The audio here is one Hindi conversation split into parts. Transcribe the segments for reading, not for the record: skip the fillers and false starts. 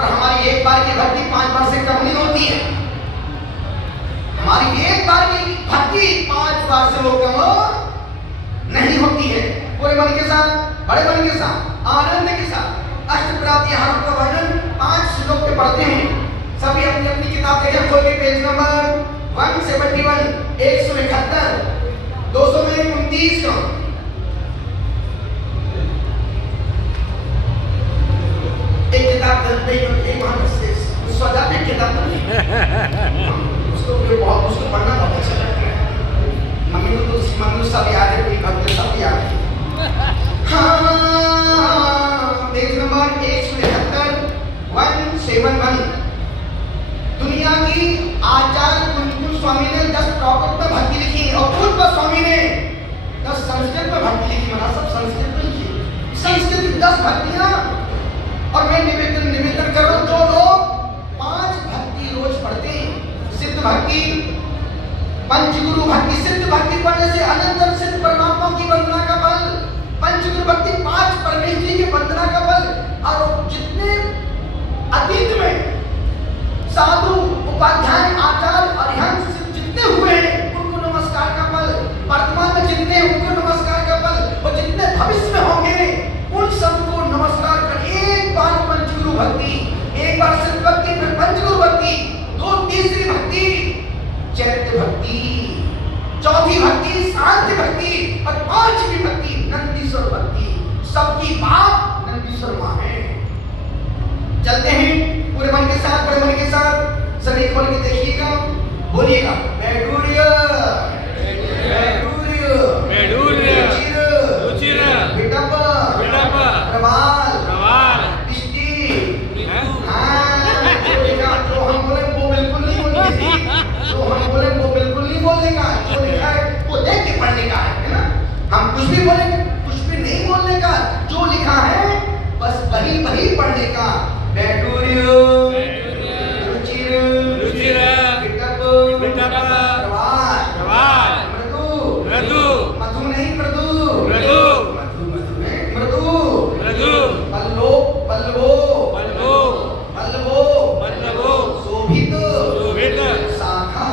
पर हमारी एक बार की भक्ति 5 बार से कम नहीं होती है। हमारी एक बार की भक्ति 5 बार से वो कम नहीं होती है। पूरे मन के साथ, बड़े मन के साथ, आनंद के साथ अष्टप्राप्ति हारों का वर्णन 5 श्लोक पे पढ़ते हैं। सभी अपनी अपनी किताब देखें, खोल के पेज नंबर 171, 171, 229 का। एक किताब स्वजातिक किताब उसको पढ़ना बहुत अच्छा लगता है। मम्मी को तो मम्मी सब याद है, कोई भक्त सब याद है। हाँ, पेज नंबर 171, 171। दुनिया की आचार्य कुंकुम स्वामी ने 10 टॉपिक पर भक्ति लिखी और पूर्व स्वामी ने 10 संस्कृत पर भक्ति लिखी। मना सब संस्कृत में लिखी, संस्कृत की 10 भक्तियां। और मैं निवेदन कर रहा हूं, जो लोग 5 भक्ति रोज पढ़ते हैं, सिद्ध भक्ति, पंचगुरु भक्ति, सिद्ध भक्ति पढ़ने से अनंतर सिद्ध परमात्मा की वंदना का फल, पंचगुरु भक्ति 5 परमेश्वर जी की वंदना का फल, और जितने अतीत में साधु, उपाध्याय, आचार्य, अरिहंत जितने हुए हैं उनको नमस्कार का फल, वर्तमान में जितने हैं उनको नमस्कार का फल, और जितने भविष्य में होंगे उन सबको नमस्कार कर। एक बार पंचगुरु भक्ति, एक बार सिद्ध भक्ति, फिर पंचगुरु भक्ति, 2 तीसरी भक्ति चैत्य भक्ति, चौथी भक्ति शांति भक्ति, और 5वीं भक्ति नंदीश्वर भक्ति। सबकी बात नंदीश्वर मां है। चलते हैं पूरे मन के साथ, बड़े मन के साथ, सभी खोल के देखिएगा, बोलिएगा बैठूरिया बैठूरिया बैठूरिया रुचिर बिटप्पा बिटप्पा प्रवाल प्रवाल पिष्टी। हाँ, जो हम बोले वो बिल्कुल नहीं बोलने थी, जो हम बोले वो बिल्कुल नहीं बोलने का, जो लिखा है वो देख के पढ़ने का है ना। हम कुछ भी बोलेंगे, कुछ भी नहीं बोलने का, जो लिखा है बस वही वही पढ़ने का। बैठूरिया रुचिर रुचिर बिटप्पा बिटप्पा प्रवाल प्रवाल मृदु मृदु मधु नहीं मृदु मृदु मधु मधु नहीं मृदु मृदु पल्लो पल्लवो पल्लवो पल्लवो पल्लवो शोभित शोभित शाखा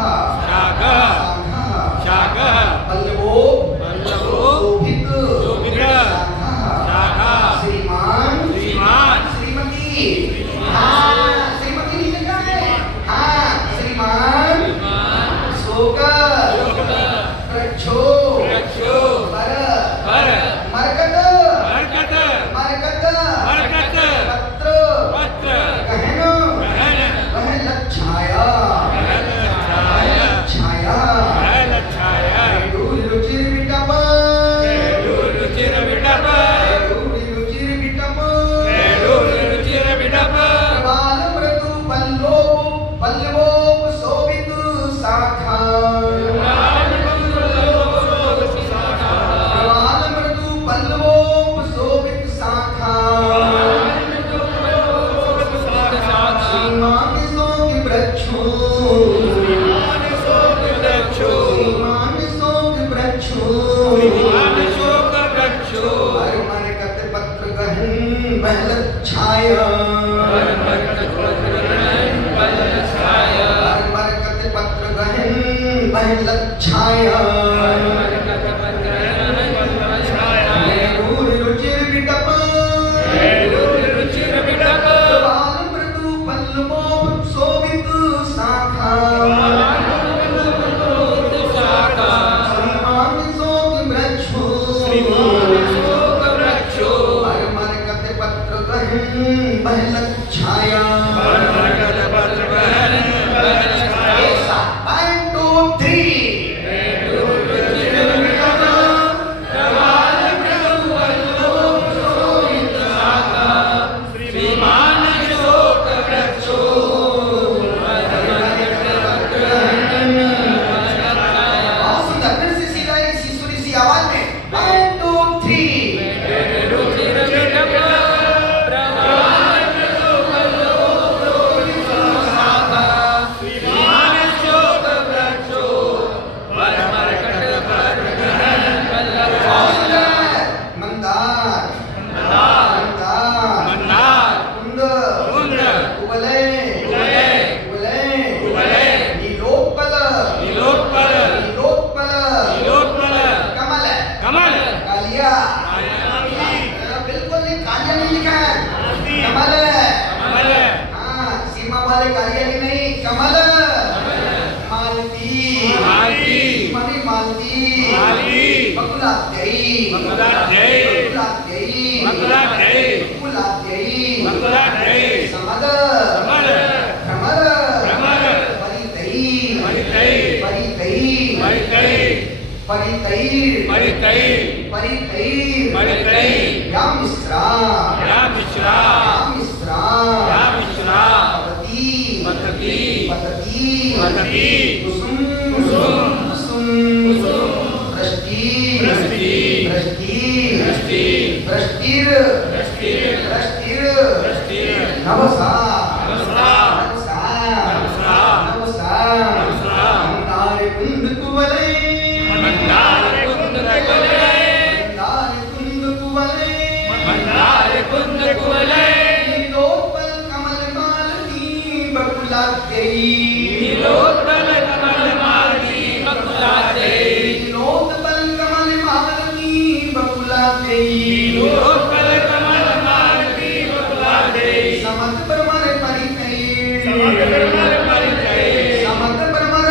शाखा शाखा शाखा पल्लवो पल्लवो शोभित शोभित शाखा शाखा श्रीमान श्रीमान श्रीमती। हाँ, श्रीमती नहीं लिखा है। हाँ, श्रीमान सोकर प्रक्षो प्रक्षो पर पर मरकत मरकत मरकत मरकत पत्र पत्र गहन गहन वह लच्छाया लच्छाया लच्छाया रुचिर बिटप्पा रुचिर बिटप्पा रुचिर बिटप्पा रुचिर बिटप्पा प्रवाल मृदु पल्लो पल्लवो शोभित शाखा प्रवाल मृदु पल्लवो शोभित शाखा श्रीमान शोक वृक्षो श्रीमान शोक वृक्षो श्रीमान शोक वृक्षो श्रीमान शोक वृक्षो हर मरकत पत्र गहन वह लच्छाया हर मरकत पत्र गहन वह लच्छाया हर मरकत पत्र गहन वह लच्छाया रुचिर बिटप्पा रुचिर बिटप्पा प्रवाल मृदु पल्लवो शोभित शाखा श्रीमान शोक वृक्षो श्रीमान शोक वृक्षो हर मरकत पत्र गहन वह लच्छाया हर मरकत पत्र गहन वह लच्छाया। 1 2 3 वाले कालिया की नहीं, कमल मालती मणि मालती बकुलाध्यायी समद भ्रमर परितैर या मिश्रा पतती कुसुम वृष्टिर नवसा मंदार कुंद कुवलय नीलोत्पल कमल मालती बकुलाध्यायी समत परमर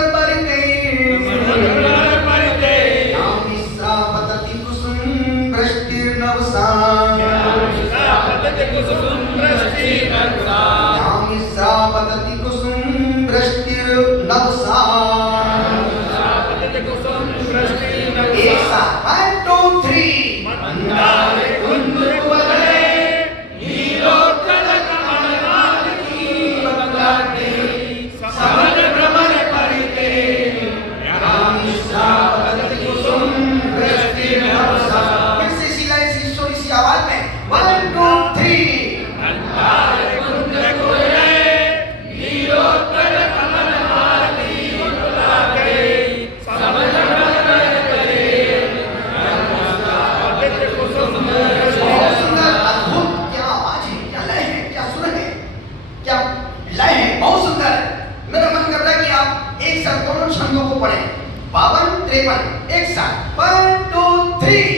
परितैर यामिश्रा पतति कुसुम वृष्टिर्नवसा यामिश्रा पतति कुसुम वृष्टिर्नवसा एक साथ 1 2 3 मंदार कुंद कुवलय नीलोत्पल कमल मालती बकुलाध्यायी समद भ्रमर परितैर यामिश्रा पतति कुसुम वृष्टिर्नवसा। फिर से शिला इस ईश्वरी सी आवाज में 1 2 3 मंदार कुंद कुवलय नीलोत्पल कमल मालती बकुलाध्यायी समद दोनों छंदों को पढ़ें 52 53 एक साथ 1 2 3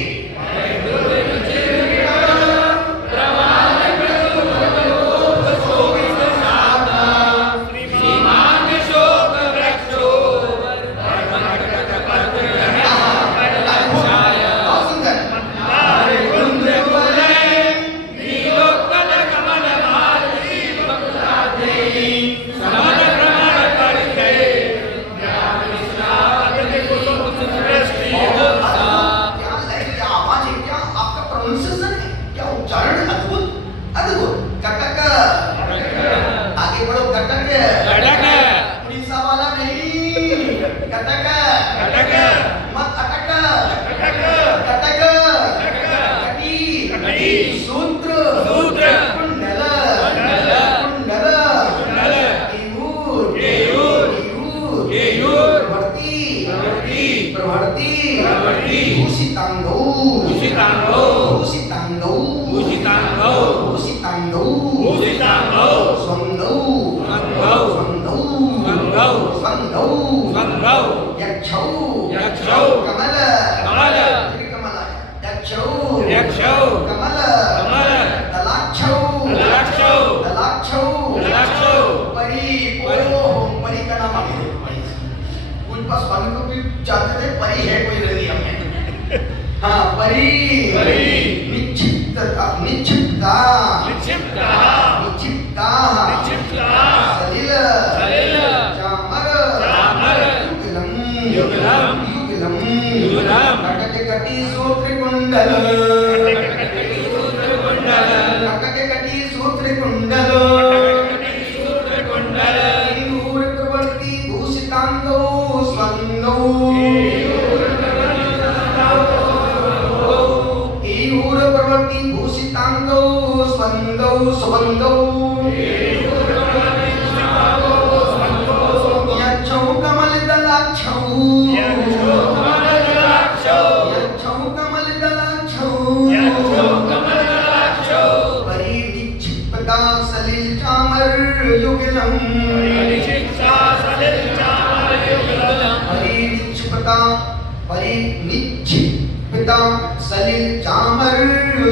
सलिल चामर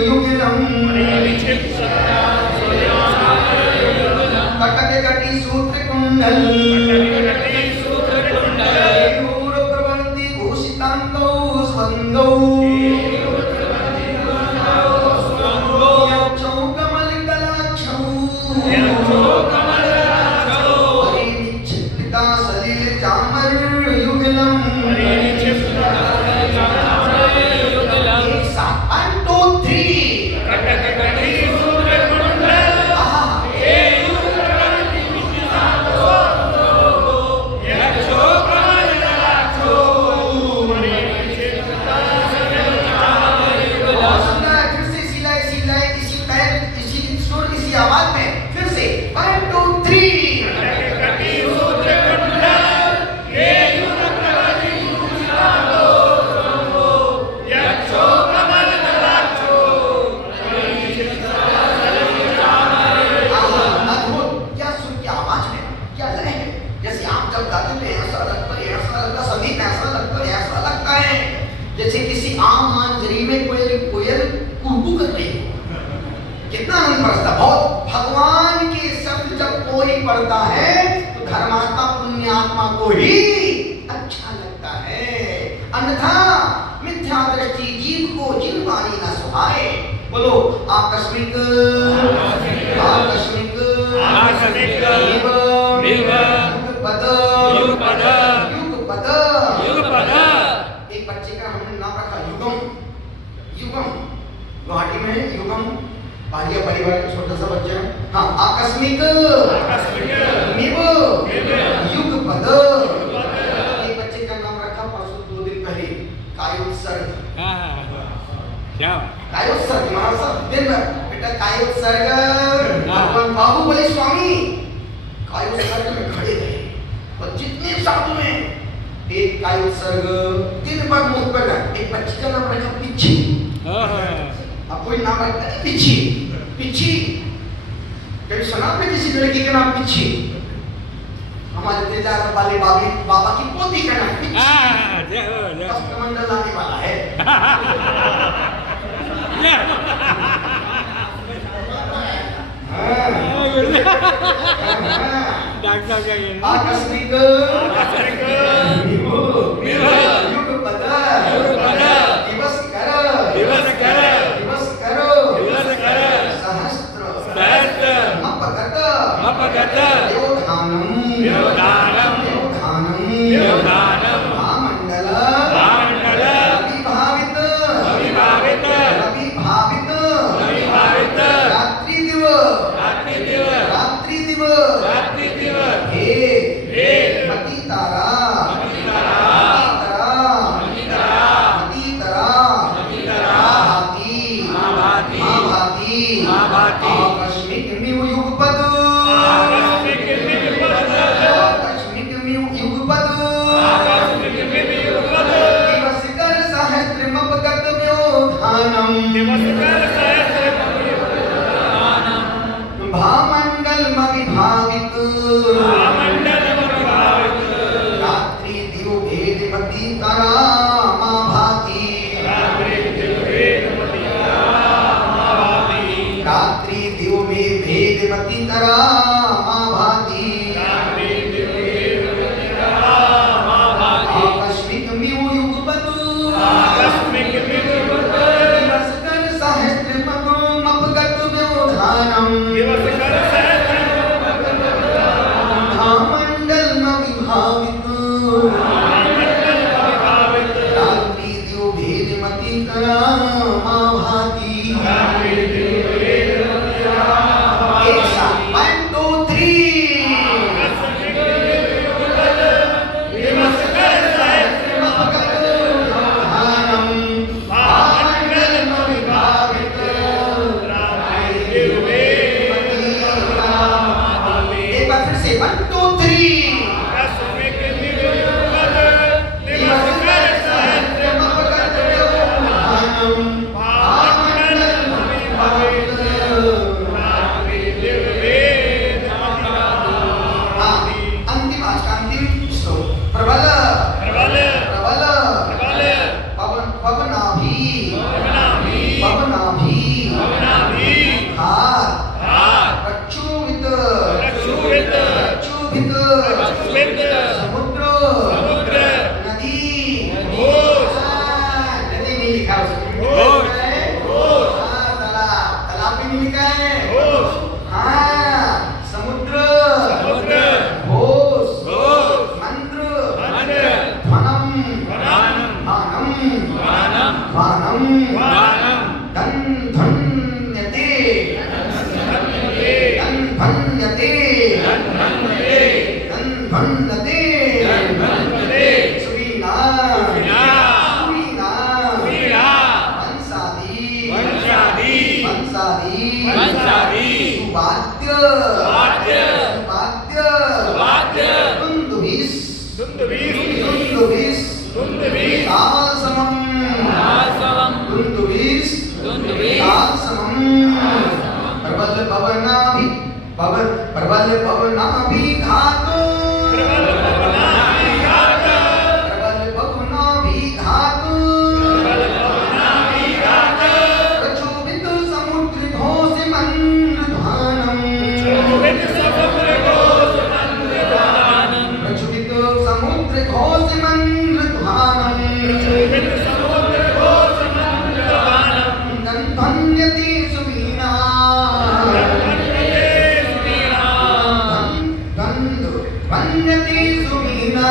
युगलम सूत्रकुंडल केयूर प्रवृत्ति भूषितांगौ स्वंगौ यक्षौ कमल कलाक्षौ परिनिच्छिप्ता सलिल चामर युगलम जैसे किसी आम मांजरी में कोयल कुहू कर रही हो, कितना आनंद बरसता। बहुत भगवान के शब्द जब कोई पढ़ता है तो धर्मात्मा पुण्यात्मा को ही अच्छा लगता है, अन्यथा मिथ्या दृष्टि जीव को जिन वाणी न सुहाए। बोलो आकस्मिक आकस्मिक युगपद युगपद। एक बच्चे का हमने नाम रखा युगम। युगम गुवाहाटी में युगम पालिया परिवार का छोटा सा बच्चा है। हाँ, आकस्मिक निव युगपद। एक बच्चे का नाम रखा परसों 2 दिन पहले कायोत्सर्ग। कायोत्सर्ग महाराज दिन बेटा कायोत्सर्ग भगवान बाहुबली स्वामी कायोत्सर्ग में खड़े थे और जितने साधु हैं एक कायोत्सर्ग दिन भर मुंह पर एक बच्ची का नाम रखा पिच्छी। अब कोई नाम रखता है पिच्छी पिच्छी। कभी सुना आपने किसी लड़की का नाम पिच्छी? हमारे तेजाब वाले बाबा की पोती का नाम पिच्छी। कमंडल आने वाला है। आकस्मिक युगपद दिवस करो सहस्त्र मपगत योधानम महामंडल अविभावित रात्रि दिव हे मती तारा आकस्मिक युगपद दिवस कर सहस्त्र मपगत व्योधानम भामंडल मविभावित रात्रि दिव भेद मती तारा मां भाति। रात्रि दिव में भेद मती तारा मां भाति। आकस्मिक युगपद दिवस कर सहस्त्र मपगत व्योधानम भामंडल मविभावित रात्रि दिव भेद मती तारा मां भाति। एक साथ 1 2 3 दिवस कर सहस्त्र मपगत व्योधानम भामंडल मविभावित रात्रि दिव भेद मती तारा। एक बार फिर से 1 2 3 दिवस कर सहस्त्र मपगत व्योधानम भामंडल मविभावित। अंतिम आज का अंतिम श्लोक प्रबल पवनाभि प्रक्षुभित प्रक्षुभित समुद्र नदी नदी नहीं लिखा उसमें तालाब भी नहीं लिखा है समुद्र घोष मंत्र ध्वनम वानम धन धन्यते सुवीना वंशादी सुवाद्य दुंदुभिस आसमम प्रबल पवनाभि घातो प्रक्षुभित समुद्र घोष मंद्रध्वानम प्रक्षुभित समुद्र घोष मंद्रध्वानम धन्यते सुवीना धन्यते सुवीना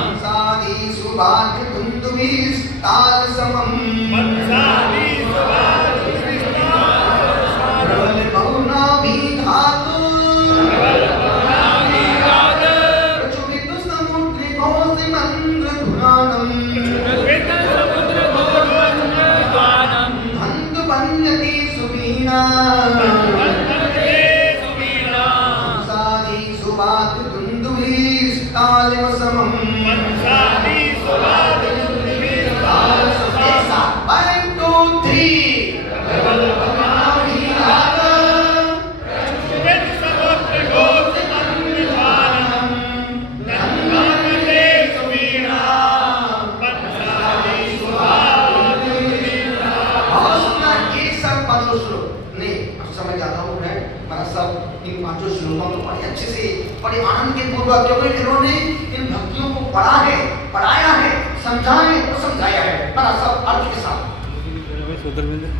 वंशादी सुवाद्य दुंदुभिस्ताल समम प्रबल बहुनाभि धातु प्रक्षुभित समुद्र घोष मंद्रध्वानम धन्तु वन्यते सुवीना वंशादी सुवाद्य दुंदुभिस्ताल समम One, two, three. समझ जाता हूँ मैं सब इन पांचों श्लोकों को बड़े अच्छे से बड़े आनंद के पूर्वक क्योंकि इन्होंने इन भक्तियों को पढ़ा है पढ़ाया है समझाया है और समझाया है सब अर्थ के साथ